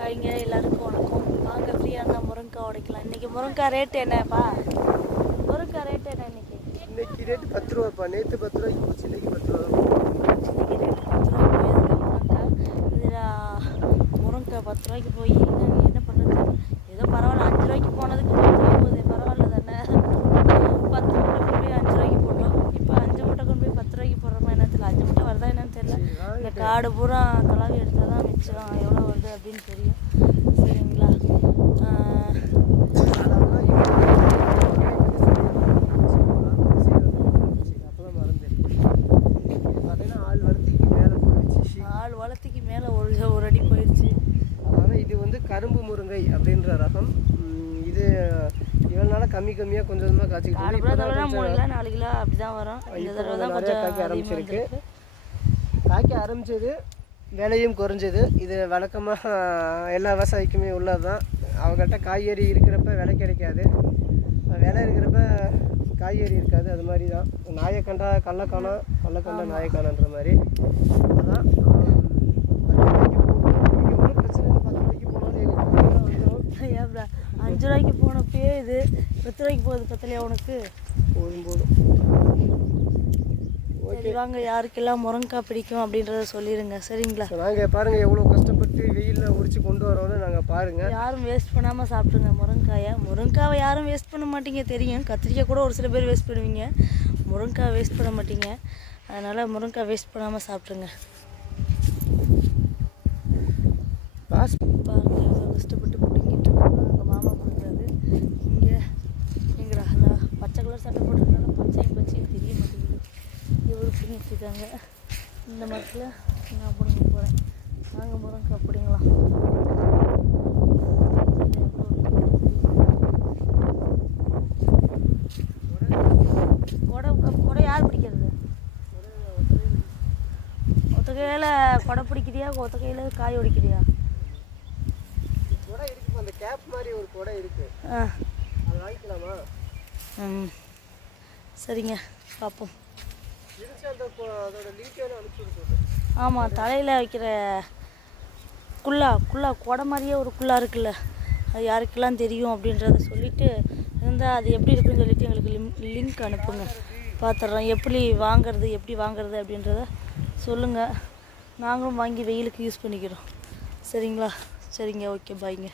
ஹாய்ங்க, எல்லாருக்கும் வணக்கம். வாங்க ஃப்ரீயாக இருந்தால் முருங்கைக்காய் உடைக்கலாம். இன்றைக்கி முருங்கைக்காய் ரேட்டு என்னப்பா? முருங்கைக்காய் ரேட்டு என்ன இன்னைக்கு? இன்னைக்கு ரேட்டு 10 ரூபாப்பா. நேற்று 10 ரூபாய்க்கு போச்சு, இன்னைக்கு 10 ரூபா. இன்னைக்கு ரேட்டு 10 ரூபா போயிருங்க முருங்கைக்காய். இதில் முருங்கைக்காய் 10 ரூபாய்க்கு போய் நாங்கள் என்ன பண்ணுறது? ஏதோ பரவாயில்ல, 5 ரூபாய்க்கு போனதுக்கு 10 ரூபா போகுது, பரவாயில்ல தானே. 10 மூட்டை கொண்டு போய் 5 ரூபாய்க்கு போட்டோம். இப்போ 5 மூட்டை கொண்டு போய் 10 ரூபாய்க்கு போடுறோமா என்னன்னு தெரியல. 5 மூட்டை வருதா என்னன்னு தெரியல. இந்த காடு பூரா தொலாவி எடுத்தால் தான் மிச்சம் எவ்வளோ வருது அப்படின்னு தெரியும். சரிங்களா? ஆள் வளர்த்திக்கு மேலே ஒரு அடி போயிடுச்சு. அதனால் இது வந்து கரும்பு முருங்கை அப்படின்ற ரகம். இது இவ்வளோ நாளாக கம்மியாக கொஞ்சம் கொஞ்சமாக காய்ச்சிக்கிட்டு 3 கிலோ 4 கிலோ அப்படி தான் வரும். இந்த தடவை தான் கொஞ்சம் காய்க்க ஆரம்பிச்சிருக்கு. காய்க்க ஆரம்பிச்சது, விலையும் குறைஞ்சது. இது வழக்கமாக எல்லா விவசாயிக்குமே உள்ளது தான். அவங்ககிட்ட காய்கறி இருக்கிறப்ப விலை கிடைக்காது, விலை இருக்கிறப்ப காய்கறி இருக்காது. அது மாதிரி தான் நாயை கண்டா கள்ளக்கானா, கள்ளக்கண்டா நாயை காணன்ற மாதிரி. அதான் 5 ரூபாய்க்கு போனப்பயே இது 10 ரூபாய்க்கு போகுது. பத்தலையா உனக்கு? போதும். சரி வாங்க, யாருக்கெல்லாம் முருங்கைக்காய் பிடிக்கும் அப்படின்றத சொல்லிடுங்க. சரிங்களா? நாங்கள் பாருங்கள் எவ்வளோ கஷ்டப்பட்டு வெயிலில் உரிச்சு கொண்டு வரோன்னு நாங்கள் பாருங்கள். யாரும் வேஸ்ட் பண்ணாமல் சாப்பிட்ருங்க முருங்கைக்காவை யாரும் வேஸ்ட் பண்ண மாட்டீங்க தெரியும். கத்திரிக்காய் கூட ஒரு சில பேர் வேஸ்ட் பண்ணுவீங்க, முருங்கைக்காய் வேஸ்ட் பண்ண மாட்டீங்க. அதனால் முருங்கைக்காய் வேஸ்ட் பண்ணாமல் சாப்பிட்ருங்க. பாருங்க எவ்வளோ கஷ்டப்பட்டு பிடிங்கிட்டு இருக்கோம். எங்கள் மாமா கொடுக்குறாரு. இங்கே எங்கடா பச்சை கலர் சட்டை போட்டிருந்தாலும் பச்சையும் தெரிய மாட்டேங்குது. எவ்வளோ பிடிங்கிட்டு இருக்காங்க. இந்த மரத்தில் நான் பிடிங்க போகிறேன். நாங்கள் முருங்கைக்காய் பிடிங்களாம். கொடை யார் பிடிக்கிறது? ஒத்த கையில் கொடை பிடிக்கிறியா, ஒத்த கையில் காய் உடைக்கிறியா? அந்த கேப் மாதிரி ஒரு கொடை இருக்கு, அது வாங்கிக்கலாமா? சரிங்க, பார்ப்போம். அதோட லிங்க் அனுப்பிச்சு விட்டு. ஆமாம், தலையில் வைக்கிற குல்லா கொடை மாதிரியே ஒரு குல்லா இருக்குல்ல, அது யாருக்கெல்லாம் தெரியும் அப்படின்றத சொல்லிவிட்டு இருந்தால் அது எப்படி இருக்குன்னு சொல்லிவிட்டு எங்களுக்கு லிங்க் அனுப்புங்க, பார்த்துட்றோம். எப்படி வாங்கிறது அப்படின்றத சொல்லுங்கள். நாங்களும் வாங்கி வெயிலுக்கு யூஸ் பண்ணிக்கிறோம். சரிங்களா? சரிங்க, ஓகே, பாய்ங்க.